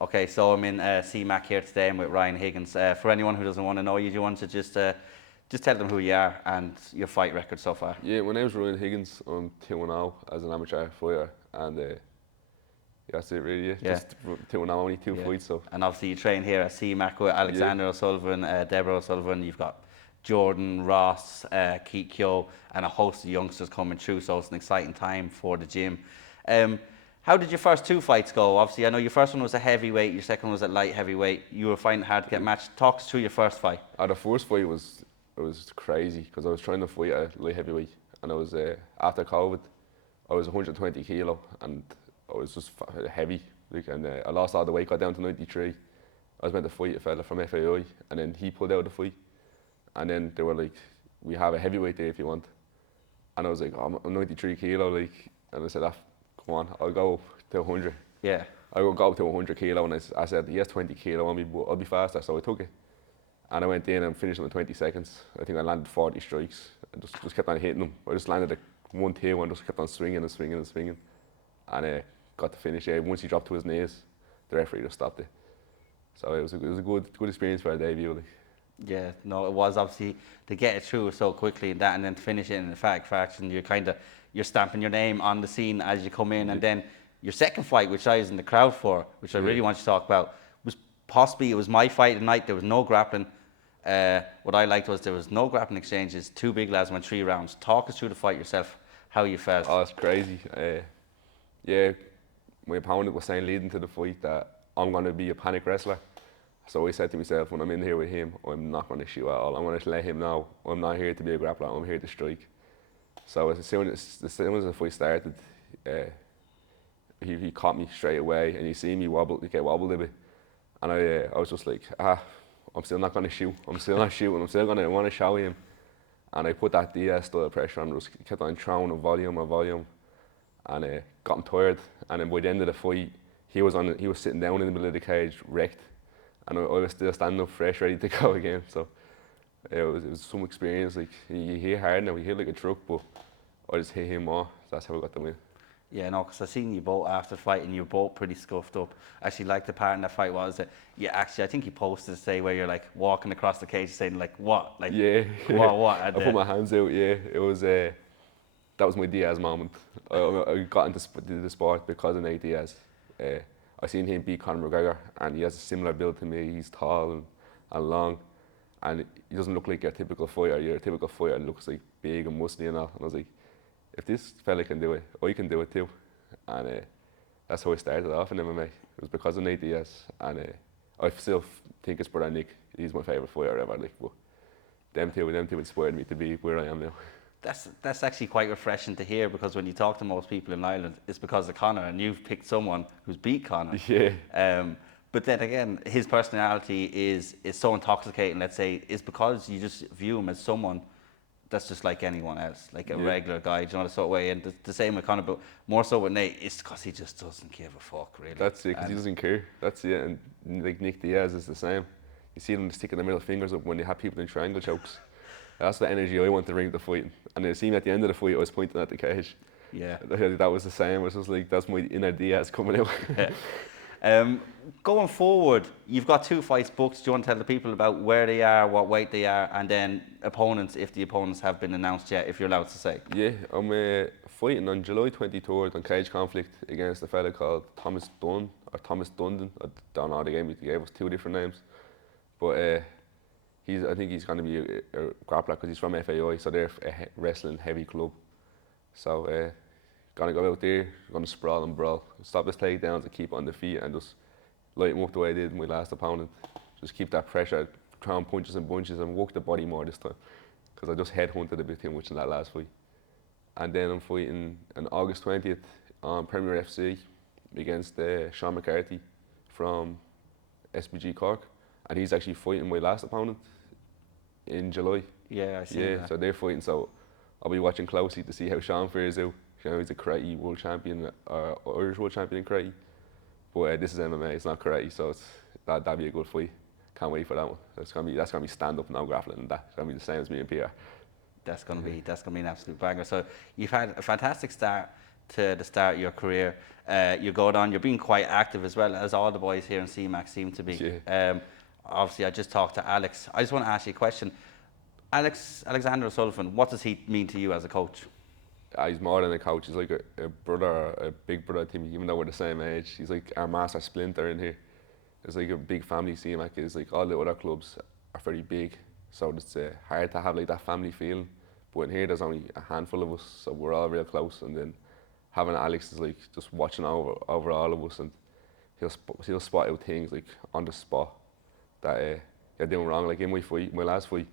Okay, so I'm in C-Mac here today. I'm with Ryan Higgins. For anyone who doesn't want to know you, do you want to just tell them who you are and your fight record so far? Yeah, my name's Ryan Higgins. I'm 2-0 as an amateur fighter, and that's it really. Yeah. Yeah. Just 2-0, only two Yeah. fights. So And obviously you train here at C-Mac with yeah, Alexander O'Sullivan, Deborah O'Sullivan. You've got Jordan, Ross, Keith Kyo, and a host of youngsters coming through. So it's an exciting time for the gym. How did your first two fights go? Obviously, I know your first one was a heavyweight, your second one was a light heavyweight. You were finding it hard to get matched. Talk us through your first fight. the first fight was crazy because I was trying to fight a light heavyweight, and I was after COVID, I was 120 kilo, and I was just heavy. And I lost all the weight, got down to 93. I was meant to fight a fella from FAI, and then he pulled out of the fight. And then they were like, "We have a heavyweight there if you want." And I was like, oh, "I'm 93 kilo, like," and I said, "Come on, I'll go up to 100." Yeah. I got up to 100 kilo, and I said, "Yes, 20 kilo on me, but I'll be faster." So I took it, and I went in and finished in 20 seconds. I think I landed 40 strikes. I just kept on hitting them. I just landed a 1-2 and just kept on swinging and swinging and swinging, and got to finish. Yeah, once he dropped to his knees, the referee just stopped it. So it was a good experience for a debut. Like. Yeah, no, it was obviously to get it through so quickly and that, and then to finish it in the faction. You're stamping your name on the scene as you come in, and then your second fight, which I was in the crowd for, which I really want you to talk about, was possibly it was my fight at night. There was no grappling. What I liked was there was no grappling exchanges. Two big lads went 3 rounds. Talk us through the fight yourself, how you felt. Oh, it's crazy. Yeah, my opponent was saying leading to the fight that I'm going to be a panic wrestler. So I said to myself, when I'm in here with him, I'm not going to shoot at all. I'm going to let him know I'm not here to be a grappler, I'm here to strike. So as soon as the fight started, he caught me straight away, and he seen me get wobbled a bit. And I was just like, I'm still not going to shoot. I'm still not shooting. I'm still going to want to show him. And I put that DS style pressure on, just kept on throwing a volume, and got him tired. And then by the end of the fight, he was sitting down in the middle of the cage, wrecked. And I was still standing up fresh, ready to go again. So it was some experience. Like, you hit hard now, you hit like a truck, but I just hit him more. So that's how I got the win. Yeah, no, because I seen you both after the fight, and you were both pretty scuffed up. Actually, like the part in that fight was that, I think you posted to say where you're like walking across the cage saying like, what? Like, yeah. What? I put my hands out, yeah. It was, that was my Diaz moment. I got into the sport because of Nate Diaz. I seen him beat Conor McGregor, and he has a similar build to me. He's tall and long, and he doesn't look like a typical fighter. You're a typical fighter and looks like big and muscly and all. And I was like, if this fella can do it, I can do it too. And that's how I started off in MMA. It was because of Nate Diaz, and I still think his brother Nick, he's my favourite fighter ever. Like, but them two inspired me to be where I am now. That's actually quite refreshing to hear, because when you talk to most people in Ireland, it's because of Conor, and you've picked someone who's beat Conor. Yeah. But then again, his personality is so intoxicating. Let's say is because you just view him as someone that's just like anyone else, like a regular guy, you know, the sort of way. And the same with Conor, but more so with Nate, it's because he just doesn't give a fuck, really. That's it, because he doesn't care. That's it. And like Nick Diaz is the same. You see them sticking their middle fingers up when they have people in triangle chokes. That's the energy I want to bring to the fight. And then see me at the end of the fight, I was pointing at the cage. Yeah. That was the same. It was just like, that's my inner Diaz coming out. Going forward, you've got 2 fights booked. Do you want to tell the people about where they are, what weight they are, and then opponents, if the opponents have been announced yet, if you're allowed to say? Yeah, I'm fighting on July 23rd on Cage Conflict against a fella called Thomas Dunn, or Thomas Dundon. I don't know, they gave us 2 different names. But I think he's going to be a grappler because he's from FAI, so they're a wrestling heavy club. So going to go out there, going to sprawl and brawl, stop his takedowns and keep on the feet and just light him up the way I did my last opponent. Just keep that pressure, throwing punches and bunches, and work the body more this time, because I just headhunted a bit too much in that last fight. And then I'm fighting on August 20th on Premier FC against Sean McCarthy from SBG Cork, and he's actually fighting my last opponent in July. Yeah, I see that. So they're fighting, so I'll be watching closely to see how Sean fares out. You know, he's a karate world champion, Irish world champion in karate. But this is MMA, it's not karate, so that'll be a good fight. Can't wait for that one. That's gonna be stand up, no grappling, and that's gonna be the same as me and Pierre. That's gonna be an absolute banger. So you've had a fantastic start to the start of your career. You go down, you're being quite active as well, as all the boys here in C-Mac seem to be. Yeah. Obviously, I just talked to Alex. I just want to ask you a question. Alexander O'Sullivan, what does he mean to you as a coach? He's more than a coach. He's like a brother, a big brother to me, even though we're the same age. He's like our master splinter in here. It's like a big family. C-Mac is like all the other clubs are very big, so it's hard to have like that family feeling. But in here, there's only a handful of us, so we're all real close. And then having Alex is like just watching over all of us, and he'll spot out things like on the spot that you're doing wrong. Like in my last fight,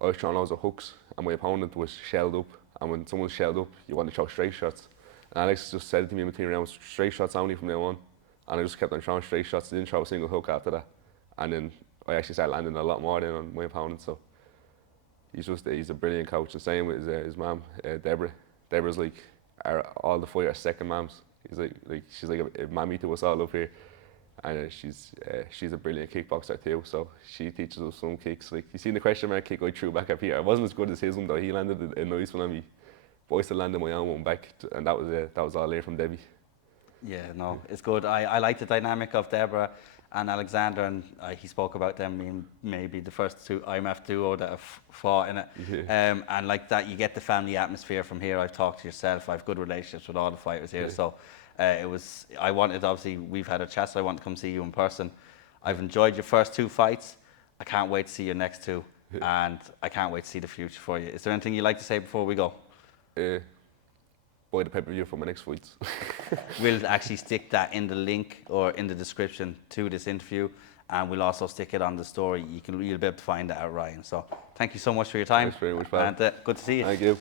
I was throwing loads of hooks, and my opponent was shelled up. And when someone's shelled up, you want to throw straight shots. And Alex just said to me in between rounds, straight shots only from now on. And I just kept on throwing straight shots. Didn't throw a single hook after that. And then I actually started landing a lot more than on my opponent. So he's a brilliant coach. The same with his mum, Deborah. Deborah's like all the fighters' second mums. She's like a mammy to us all up here. And she's a brilliant kickboxer too. So she teaches us some kicks. Like you seen the question mark kick I threw back at Peter. It wasn't as good as his one though. He landed a nice one on me. But I still landed my own one back, and that was all there from Debbie. Yeah, no, it's good. I like the dynamic of Deborah and Alexander, and he spoke about them being maybe the first two IMF duo that have fought in it. Yeah. And like that, you get the family atmosphere from here. I've talked to yourself. I've good relationships with all the fighters here. Yeah. So I wanted, obviously, we've had a chat, so I want to come see you in person. I've enjoyed your first two fights. I can't wait to see your next two. Yeah. And I can't wait to see the future for you. Is there anything you'd like to say before we go? Buy the pay-per-view for my next fights. We'll actually stick that in the link or in the description to this interview, and we'll also stick it on the story. You'll be able to find that out, Ryan. So thank you so much for your time. Thanks very much, pal. And good to see you. Thank you.